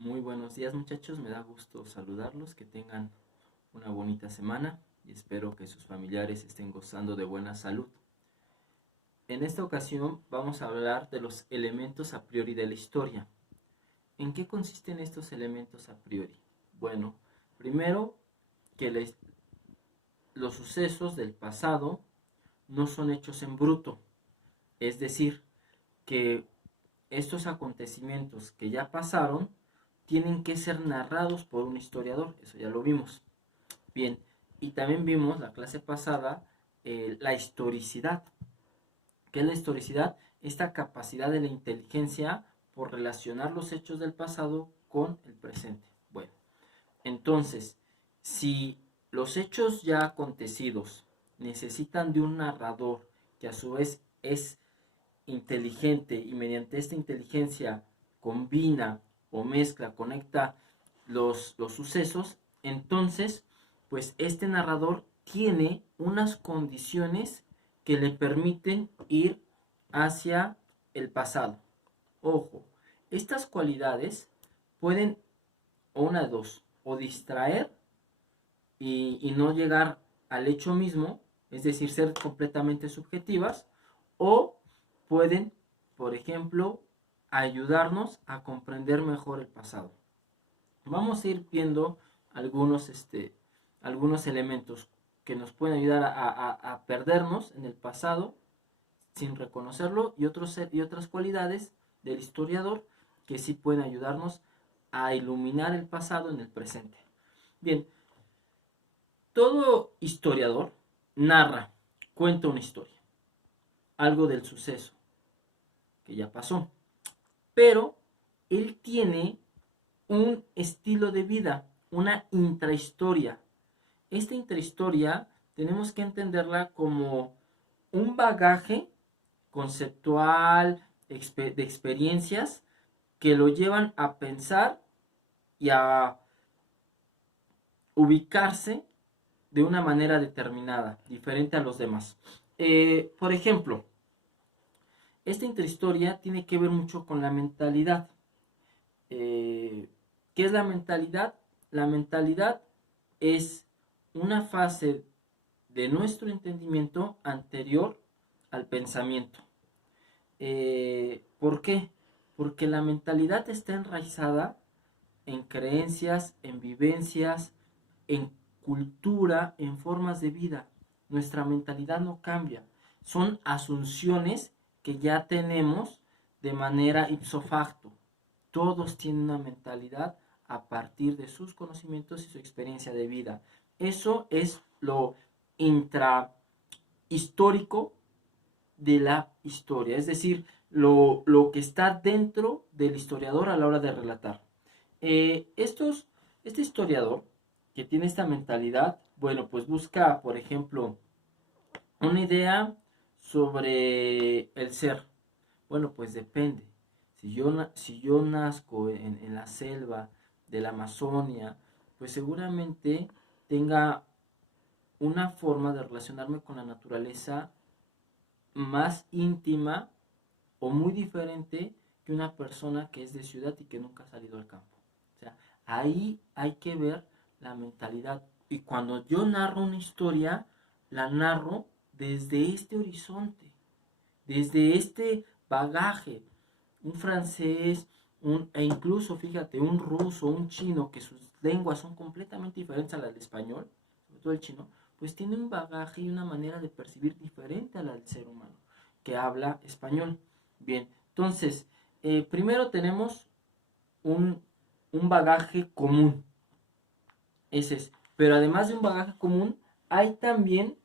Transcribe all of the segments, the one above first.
Muy buenos días muchachos, me da gusto saludarlos, que tengan una bonita semana y espero que sus familiares estén gozando de buena salud. En esta ocasión vamos a hablar de los elementos a priori de la historia. ¿En qué consisten estos elementos a priori? Bueno, primero que los sucesos del pasado no son hechos en bruto, es decir, que estos acontecimientos que ya pasaron tienen que ser narrados por un historiador, eso ya lo vimos. Bien, y también vimos la clase pasada la historicidad. ¿Qué es la historicidad? Esta capacidad de la inteligencia por relacionar los hechos del pasado con el presente. Bueno, entonces, si los hechos ya acontecidos necesitan de un narrador que a su vez es inteligente y mediante esta inteligencia combina o mezcla, conecta los sucesos, entonces, pues este narrador tiene unas condiciones que le permiten ir hacia el pasado. Ojo, estas cualidades pueden, o una de dos, o distraer y no llegar al hecho mismo, es decir, ser completamente subjetivas, o pueden, por ejemplo, ayudarnos a comprender mejor el pasado. Vamos a ir viendo algunos elementos que nos pueden ayudar a perdernos en el pasado sin reconocerlo y otras cualidades del historiador que sí pueden ayudarnos a iluminar el pasado en el presente. Bien, todo historiador narra, cuenta una historia, algo del suceso que ya pasó, pero él tiene un estilo de vida, una intrahistoria. Esta intrahistoria tenemos que entenderla como un bagaje conceptual, de experiencias que lo llevan a pensar y a ubicarse de una manera determinada, diferente a los demás. Por ejemplo, esta intrahistoria tiene que ver mucho con la mentalidad. ¿Qué es la mentalidad? La mentalidad es una fase de nuestro entendimiento anterior al pensamiento. ¿Por qué? Porque la mentalidad está enraizada en creencias, en vivencias, en cultura, en formas de vida. Nuestra mentalidad no cambia. Son asunciones que ya tenemos de manera ipso facto. Todos tienen una mentalidad a partir de sus conocimientos y su experiencia de vida. Eso es lo intrahistórico de la historia, es decir, lo que está dentro del historiador a la hora de relatar. Este historiador que tiene esta mentalidad, bueno, pues busca, por ejemplo, una idea sobre el ser. Bueno, pues depende. Si yo nazco en la selva de la Amazonia, pues seguramente tenga una forma de relacionarme con la naturaleza más íntima o muy diferente que una persona que es de ciudad y que nunca ha salido al campo. O sea, ahí hay que ver la mentalidad. Y cuando yo narro una historia, la narro desde este horizonte, desde este bagaje. Un francés, e incluso, fíjate, un ruso, un chino, que sus lenguas son completamente diferentes a las del español, sobre todo el chino, pues tiene un bagaje y una manera de percibir diferente a la del ser humano que habla español. Bien, entonces, primero tenemos un, un bagaje común, ese es. Pero además de un bagaje común, hay también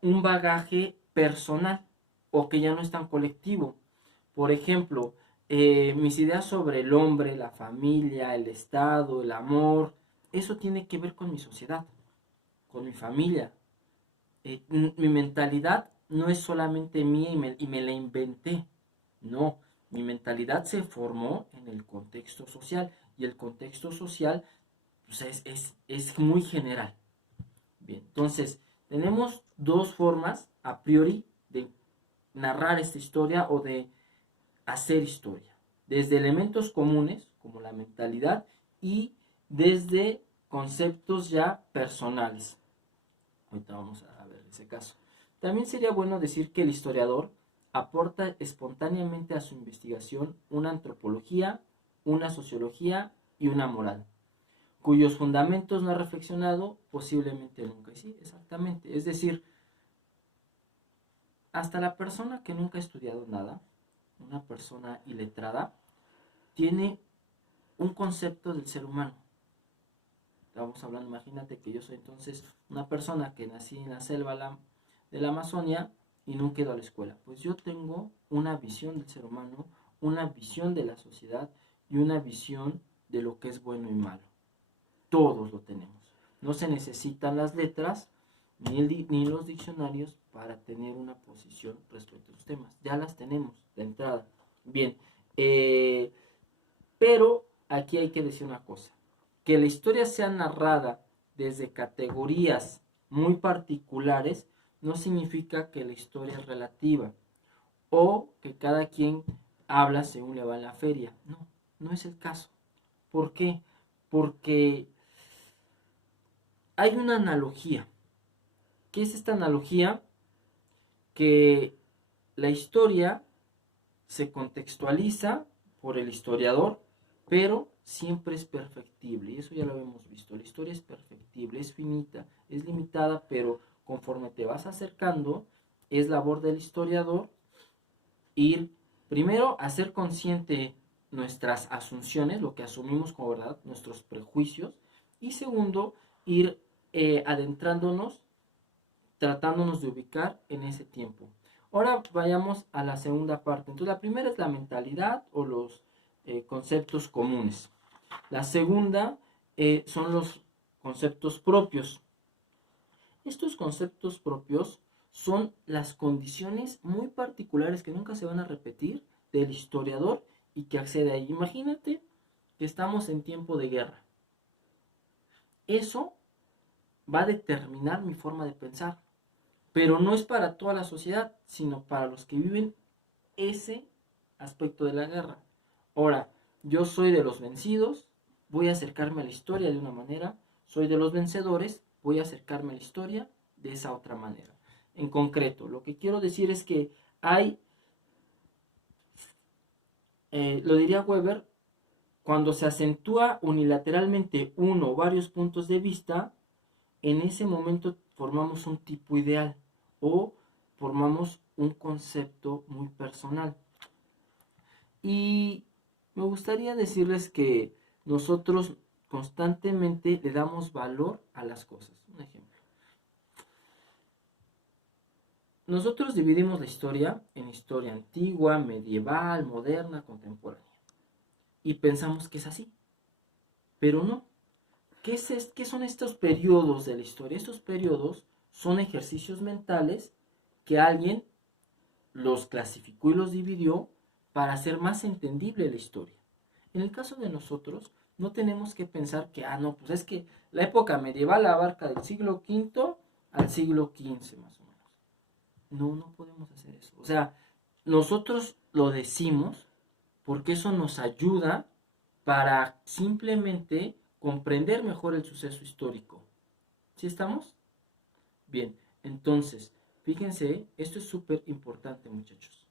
un bagaje personal o que ya no es tan colectivo. Por ejemplo, mis ideas sobre el hombre, la familia, el Estado, el amor, eso tiene que ver con mi sociedad, con mi familia. Mi mentalidad no es solamente mía y me la inventé. No, mi mentalidad se formó en el contexto social y el contexto social pues, es muy general. Bien, entonces tenemos dos formas a priori de narrar esta historia o de hacer historia. Desde elementos comunes, como la mentalidad, y desde conceptos ya personales. Ahorita vamos a ver ese caso. También sería bueno decir que el historiador aporta espontáneamente a su investigación una antropología, una sociología y una moral, cuyos fundamentos no ha reflexionado posiblemente nunca. Y sí, exactamente. Es decir, hasta la persona que nunca ha estudiado nada, una persona iletrada, tiene un concepto del ser humano. Estamos hablando, imagínate que yo soy entonces una persona que nací en la selva de la Amazonia y nunca he ido a la escuela. Pues yo tengo una visión del ser humano, una visión de la sociedad y una visión de lo que es bueno y malo. Todos lo tenemos. No se necesitan las letras ni los diccionarios para tener una posición respecto a los temas. Ya las tenemos de entrada. Bien, pero aquí hay que decir una cosa. Que la historia sea narrada desde categorías muy particulares no significa que la historia es relativa o que cada quien habla según le va en la feria. No, no es el caso. ¿Por qué? Porque hay una analogía. ¿Qué es esta analogía? Que la historia se contextualiza por el historiador, pero siempre es perfectible, y eso ya lo hemos visto. La historia es perfectible, es finita, es limitada, pero conforme te vas acercando, es labor del historiador ir primero a hacer consciente nuestras asunciones, lo que asumimos como verdad, nuestros prejuicios, y segundo, ir adentrándonos, tratándonos de ubicar en ese tiempo. Ahora vayamos a la segunda parte. Entonces la primera es la mentalidad o los conceptos comunes. La segunda son los conceptos propios. Estos conceptos propios son las condiciones muy particulares que nunca se van a repetir del historiador y que accede a ello. Imagínate que estamos en tiempo de guerra. Eso va a determinar mi forma de pensar, pero no es para toda la sociedad, sino para los que viven ese aspecto de la guerra. Ahora, yo soy de los vencidos, voy a acercarme a la historia de una manera, soy de los vencedores, voy a acercarme a la historia de esa otra manera. En concreto, lo que quiero decir es que hay, lo diría Weber, cuando se acentúa unilateralmente uno o varios puntos de vista, en ese momento formamos un tipo ideal o formamos un concepto muy personal. Y me gustaría decirles que nosotros constantemente le damos valor a las cosas. Un ejemplo. Nosotros dividimos la historia en historia antigua, medieval, moderna, contemporánea. Y pensamos que es así. Pero no. ¿Qué son estos periodos de la historia? Estos periodos son ejercicios mentales que alguien los clasificó y los dividió para hacer más entendible la historia. En el caso de nosotros, no tenemos que pensar que, no, pues es que la época medieval abarca del siglo V al siglo XV más o menos. No, no podemos hacer eso. O sea, nosotros lo decimos porque eso nos ayuda para simplemente comprender mejor el suceso histórico. ¿Sí estamos? Bien, entonces, fíjense, esto es súper importante, muchachos.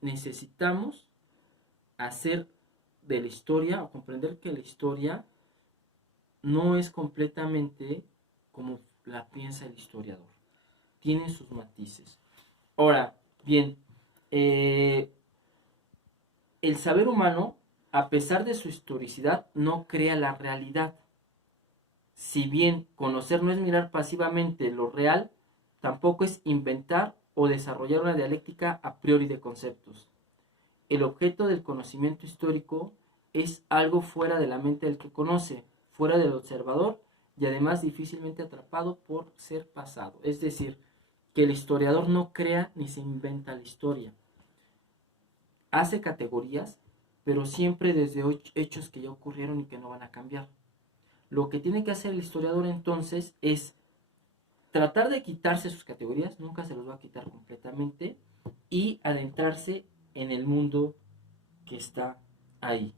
Necesitamos hacer de la historia o comprender que la historia no es completamente como la piensa el historiador. Tiene sus matices. Ahora, bien, el saber humano, a pesar de su historicidad, no crea la realidad. Si bien conocer no es mirar pasivamente lo real, tampoco es inventar o desarrollar una dialéctica a priori de conceptos. El objeto del conocimiento histórico es algo fuera de la mente del que conoce, fuera del observador y además difícilmente atrapado por ser pasado. Es decir, que el historiador no crea ni se inventa la historia. Hace categorías, pero siempre desde hechos que ya ocurrieron y que no van a cambiar. Lo que tiene que hacer el historiador entonces es tratar de quitarse sus categorías, nunca se los va a quitar completamente, y adentrarse en el mundo que está ahí.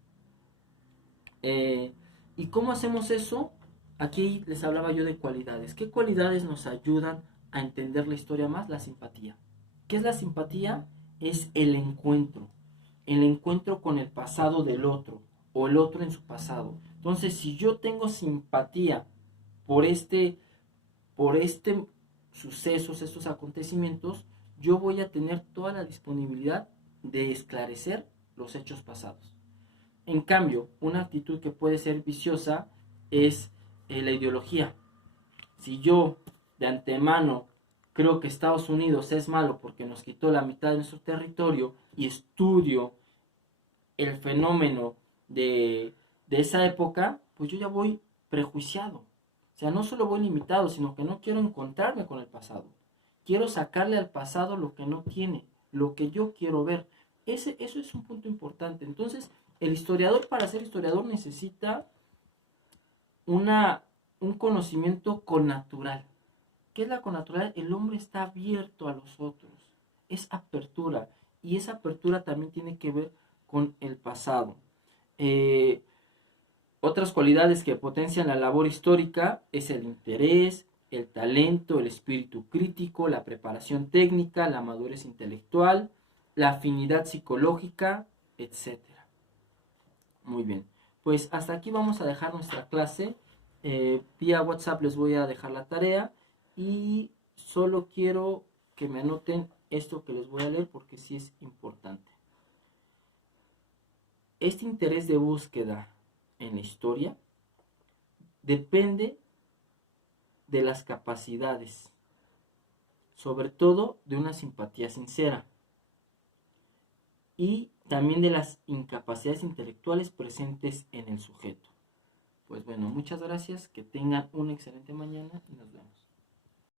¿Y cómo hacemos eso? Aquí les hablaba yo de cualidades. ¿Qué cualidades nos ayudan a entender la historia más? La simpatía. ¿Qué es la simpatía? Es el encuentro con el pasado del otro o el otro en su pasado. Entonces, si yo tengo simpatía por por este sucesos, estos acontecimientos, yo voy a tener toda la disponibilidad de esclarecer los hechos pasados. En cambio, una actitud que puede ser viciosa es la ideología. Si yo de antemano creo que Estados Unidos es malo porque nos quitó la mitad de nuestro territorio y estudio el fenómeno de esa época, pues yo ya voy prejuiciado. O sea, no solo voy limitado, sino que no quiero encontrarme con el pasado. Quiero sacarle al pasado lo que no tiene, lo que yo quiero ver. Eso es un punto importante. Entonces, el historiador para ser historiador necesita una, un conocimiento connatural. ¿Qué es la connatural? El hombre está abierto a los otros. Es apertura. Y esa apertura también tiene que ver con el pasado. Eh, Otras cualidades que potencian la labor histórica es el interés, el talento, el espíritu crítico, la preparación técnica, la madurez intelectual, la afinidad psicológica, etcétera. Muy bien, pues hasta aquí vamos a dejar nuestra clase. Vía WhatsApp les voy a dejar la tarea y solo quiero que me anoten esto que les voy a leer porque sí es importante. Este interés de búsqueda en la historia depende de las capacidades, sobre todo de una simpatía sincera y también de las incapacidades intelectuales presentes en el sujeto. Pues bueno, muchas gracias, que tengan una excelente mañana y nos vemos.